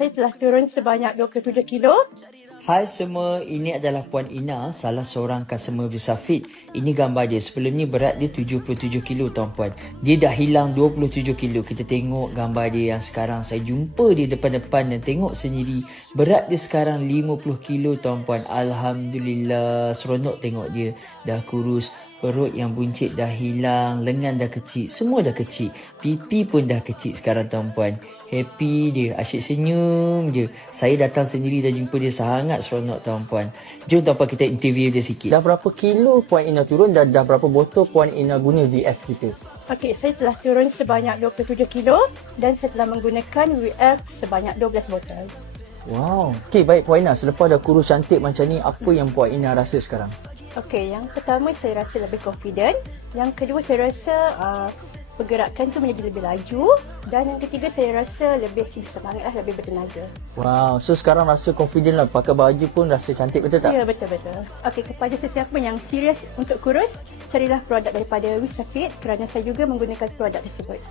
saya telah turun sebanyak 27 kilo. Hai semua, ini adalah Puan Ina, salah seorang customer Visafit. Ini gambar dia. Sebelum ni berat dia 77 kilo tuan-puan. Dia dah hilang 27 kilo. Kita tengok gambar dia yang sekarang. Saya jumpa dia depan-depan dan tengok sendiri. Berat dia sekarang 50 kilo tuan-puan. Alhamdulillah, seronok tengok dia. Dah kurus. Perut yang buncit dah hilang, lengan dah kecil, semua dah kecil. Pipi pun dah kecil sekarang tuan-puan. Happy dia, asyik senyum je. Saya datang sendiri dan jumpa dia, sangat seronok tuan-puan. Jom tuan-puan kita interview dia sikit. Dah berapa kilo Puan Ina turun dan dah berapa botol Puan Ina guna VF kita? Okey, saya telah turun sebanyak 27 kilo dan saya telah menggunakan VF sebanyak 12 botol. Wow. Okey, baik Puan Ina, selepas dah kurus cantik macam ni, apa yang Puan Ina rasa sekarang? Okey, yang pertama saya rasa lebih confident. Yang kedua saya rasa pergerakan tu menjadi lebih laju. Dan yang ketiga saya rasa lebih semangat lah, lebih bertenaga. Wow, so sekarang rasa confident lah. Pakai baju pun rasa cantik, betul tak? Ya, betul-betul. Okey, kepada sesiapa yang serius untuk kurus, carilah produk daripada Visafit kerana saya juga menggunakan produk tersebut.